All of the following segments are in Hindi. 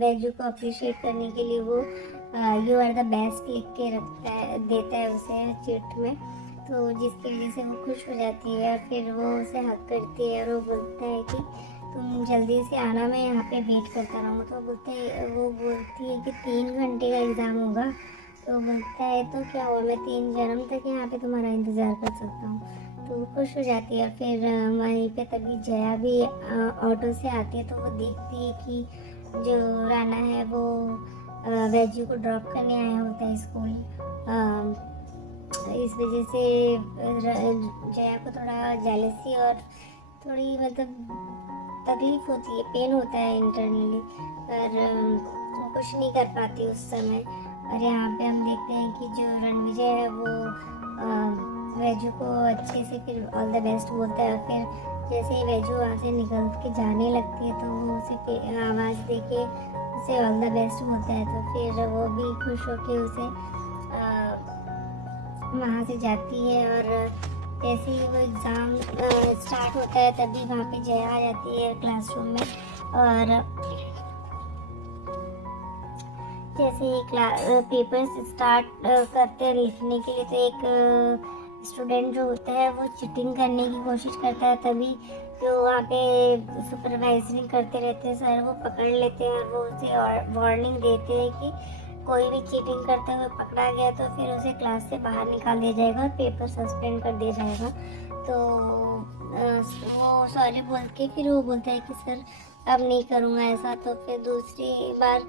वैजू को अप्रिशिएट करने के लिए वो यू आर द बेस्ट लिख के रखता है, देता है उसे चिट में। तो जिसकी वजह से वो खुश हो जाती है और फिर वो उसे हक करती है और वो बोलता है कि तुम जल्दी से आना, मैं यहाँ पे वेट करता रहूँगा। तो वो बोलती है कि 3 घंटे का एग्ज़ाम होगा। तो बोलता है तो क्या हुआ, मैं 3 जन्म तक यहाँ पे तुम्हारा इंतज़ार कर सकता हूँ। तो वो खुश हो जाती है। और फिर वहीं पे तभी जया भी ऑटो से आती है। तो वो देखती है कि जो राना है वो वैजू को ड्रॉप करने आया होता है स्कूल। इस वजह से जया को थोड़ा जेलसी और थोड़ी मतलब तकलीफ होती है, पेन होता है इंटरनली, पर वो कुछ नहीं कर पाती उस समय। और यहाँ पे हम देखते हैं कि जो रणविजय है वो वैजू को अच्छे से फिर ऑल द बेस्ट बोलता है। और फिर जैसे ही वैजू वहाँ से निकल के जाने लगती है तो वो उसे आवाज़ दे के उसे ऑल द बेस्ट बोलता है। तो फिर वो भी खुश होके उसे वहाँ से जाती है। और जैसे ही वो एग्ज़ाम स्टार्ट होता है तभी वहाँ पे जया आ जाती है क्लासरूम में। और जैसे ही पेपर्स स्टार्ट करते हैं लिखने के लिए, तो एक स्टूडेंट जो होता है वो चीटिंग करने की कोशिश करता है। तभी जो वहाँ पे सुपरवाइजरिंग करते रहते हैं सर, वो पकड़ लेते हैं और वो उसे वार्निंग देते हैं कि कोई भी चीटिंग करते हुए पकड़ा गया तो फिर उसे क्लास से बाहर निकाल दिया जाएगा और पेपर सस्पेंड कर दिया जाएगा। तो वो सॉरी बोल के फिर वो बोलता है कि सर अब नहीं करूँगा ऐसा। तो फिर दूसरी बार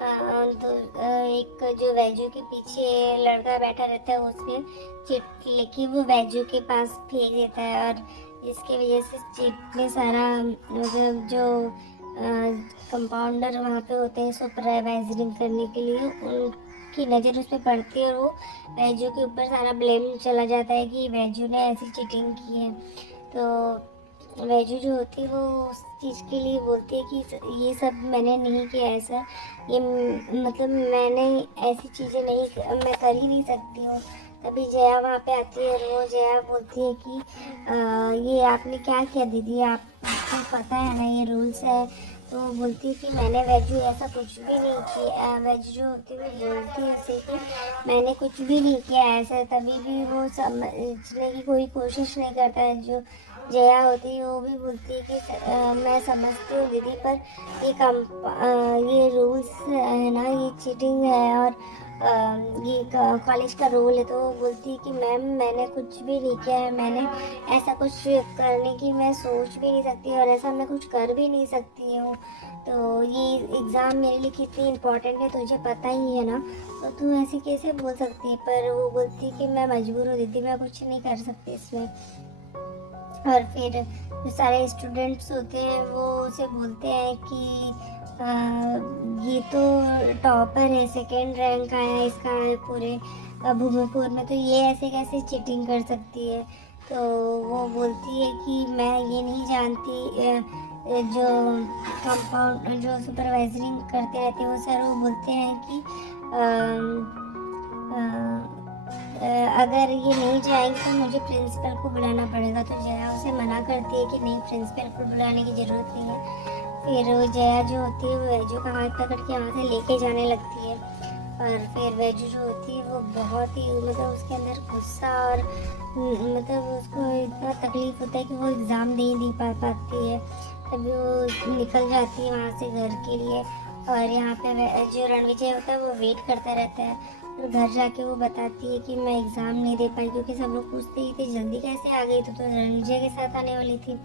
एक जो वैजू के पीछे लड़का बैठा रहता है उसने चिट लिखी वो वैजू के पास फेंक देता है। और जिसकी वजह से चिट में सारा मतलब जो कंपाउंडर वहाँ पे होते हैं सुपरवाइजरिंग करने के लिए, उनकी नज़र उस पर पड़ती है और वो वैजू के ऊपर सारा ब्लेम चला जाता है कि वैजू ने ऐसी चीटिंग की है। तो वैजू जो होती है वो उस चीज़ के लिए बोलती है कि ये सब मैंने नहीं किया है सर, ये मतलब मैंने ऐसी चीज़ें नहीं मैं कर ही नहीं सकती हूँ। तभी जया वहाँ पे आती है और वो जया बोलती है कि ये आपने क्या किया दीदी, आपको पता है ना ये रूल्स है। तो वो बोलती है कि मैंने वैजू ऐसा कुछ भी नहीं किया। वैजू जो होती है वो बोलती है उसे कि मैंने कुछ भी नहीं किया ऐसा। तभी भी वो समझने की कोई कोशिश नहीं करता है। जो जया होती है वो भी बोलती है कि मैं समझती हूँ दीदी, पर ये रूल्स है ना, ये चीटिंग है और ये कॉलेज का रूल है। तो वो बोलती है कि मैम मैंने कुछ भी नहीं किया है, मैंने ऐसा कुछ करने की मैं सोच भी नहीं सकती और ऐसा मैं कुछ कर भी नहीं सकती हूँ। तो ये एग्ज़ाम मेरे लिए कितनी इम्पोर्टेंट है तुझे पता ही है ना, तो तू ऐसे कैसे बोल सकती है। पर वो बोलती है कि मैं मजबूर हूँ दीदी, मैं कुछ नहीं कर सकती इसमें। और फिर जो सारे स्टूडेंट्स होते हैं वो उसे बोलते हैं कि ये तो टॉपर है, सेकेंड रैंक आया है इसका पूरे भूमिपुर में, तो ये ऐसे कैसे चीटिंग कर सकती है। तो वो बोलती है कि मैं ये नहीं जानती। जो कंपाउंड जो सुपरवाइजरिंग करते रहते हैं वो सर वो बोलते हैं कि अगर ये नहीं जाएंगे तो मुझे प्रिंसिपल को बुलाना पड़ेगा। तो जया उसे मना करती है कि नहीं, प्रिंसिपल को बुलाने की ज़रूरत नहीं है। फिर वो जया जो होती है वो वैजू का हाथ पकड़ के वहाँ से लेके जाने लगती है। और फिर वैजू जो होती है वो बहुत ही मतलब उसके अंदर गुस्सा और मतलब उसको इतना तकलीफ होता है कि वो एग्ज़ाम नहीं पाती है। तभी वो निकल जाती है वहाँ से घर के लिए। और यहाँ पे जो रणविजय होता है वो वेट करता रहता है। और घर जाके वो बताती है कि मैं एग्ज़ाम नहीं दे पाई, क्योंकि सब लोग पूछते ही थे जल्दी कैसे आ गई, तो रणविजय के साथ आने वाली थी।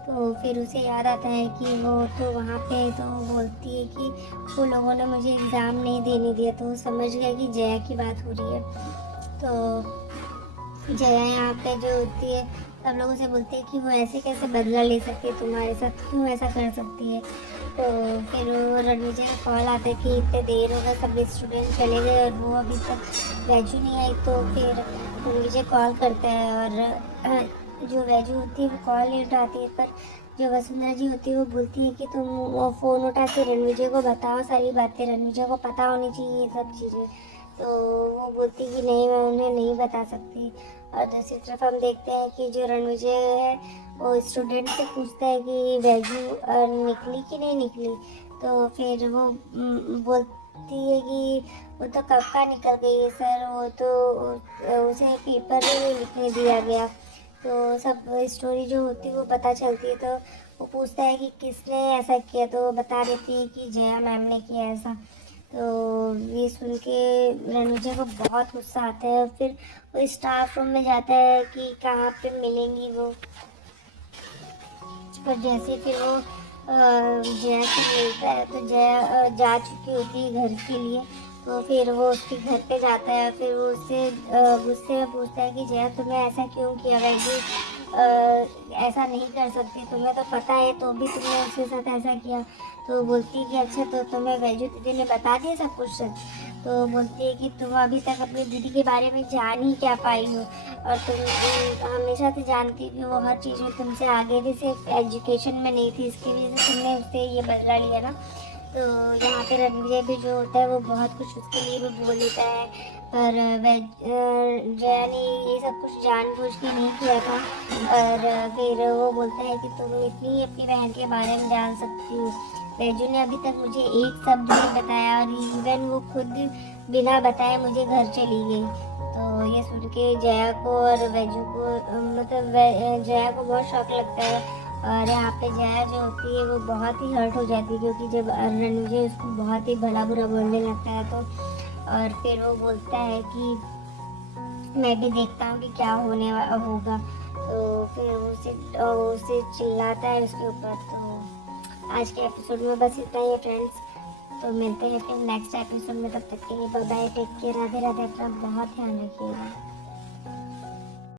तो फिर उसे याद आता है कि वो तो वहाँ पे, तो वो बोलती है कि वो लोगों ने मुझे एग्ज़ाम नहीं देने दिया। तो वो समझ गया कि जया की बात हो रही है। तो जया यहाँ पे जो होती है सब लोगों से बोलते हैं कि वो ऐसे कैसे बदला ले सकती है तुम्हारे साथ, क्यों ऐसा कर सकती है। तो फिर वो रणविजय का कॉल आता है कि इतने देर हो गए, सब स्टूडेंट चले गए और वो अभी तक वैजू नहीं आई। तो फिर रणविजय कॉल करता है और जो वैजू होती है वो कॉल नहीं उठाती है। पर जो वसुंधरा जी होती है वो बोलती है कि तुम वो फ़ोन उठा के रणविजय को बताओ सारी बातें, रणविजय को पता होनी चाहिए ये सब चीज़ें। तो वो बोलती कि नहीं, मैं उन्हें नहीं बता सकती। और दूसरी तरफ हम देखते हैं कि जो रणविजय है वो स्टूडेंट से पूछता है कि वैजू निकली कि नहीं निकली। तो फिर वो बोलती है कि वो तो कब का निकल गई है सर, वो तो उसे पेपर में नहीं लिखने दिया गया। तो सब स्टोरी जो होती है वो पता चलती है, तो वो पूछता है कि किसने ऐसा किया, तो वो बता देती है कि जया मैम ने किया ऐसा। तो ये सुन के रणविजय को बहुत गुस्सा आता है, और फिर वो स्टाफ रूम में जाता है कि कहाँ पे मिलेंगी वो। और जैसे फिर वो जया से मिलता है, तो जया जा चुकी होती है घर के लिए। तो फिर वो उसके घर पे जाता है, फिर वो उससे गुस्से में पूछता है कि जया तुमने ऐसा क्यों किया, वैसे ऐसा नहीं कर सकती, तुम्हें तो पता है तो भी तुमने उसके साथ ऐसा किया। तो बोलती है कि अच्छा, तो तुम्हें वैजू दीदी ने बता दिया सब कुछ सच। तो बोलती है कि तुम अभी तक अपनी दीदी के बारे में जान ही क्या पाई हो, और तुम हमेशा से जानती कि वो हर चीज़ में तुमसे आगे थी, सिर्फ एजुकेशन में नहीं थी, इसकी वजह से तुमने उससे ये बदला लिया ना। तो यहाँ पे रणविजय भी जो होता है वो बहुत कुछ उसके लिए भी बोल देता है, पर जया ने ये सब कुछ जानबूझ के नहीं किया था। और फिर वो बोलता है कि तुम इतनी अपनी बहन के बारे में जान सकती हो, वैजू ने अभी तक मुझे एक शब्द नहीं बताया, और इवन वो खुद बिना बताए मुझे घर चली गई। तो ये सुन के जया को और वैजू को मतलब जया को बहुत शौक लगता है, और यहाँ पे जया जो होती है वो बहुत ही हर्ट हो जाती है, क्योंकि जब रणविजय उसको बहुत ही भला बुरा बोलने लगता है तो। और फिर वो बोलता है कि मैं भी देखता हूँ कि क्या होगा। तो फिर उसे चिल्लाता है उसके ऊपर। तो आज के एपिसोड में बस इतना ही है फ्रेंड्स। तो मिलते हैं फिर नेक्स्ट एपिसोड में, तब तक के लिए bye bye, take care, Radhe Radhe, अपना बहुत ध्यान रखिएगा।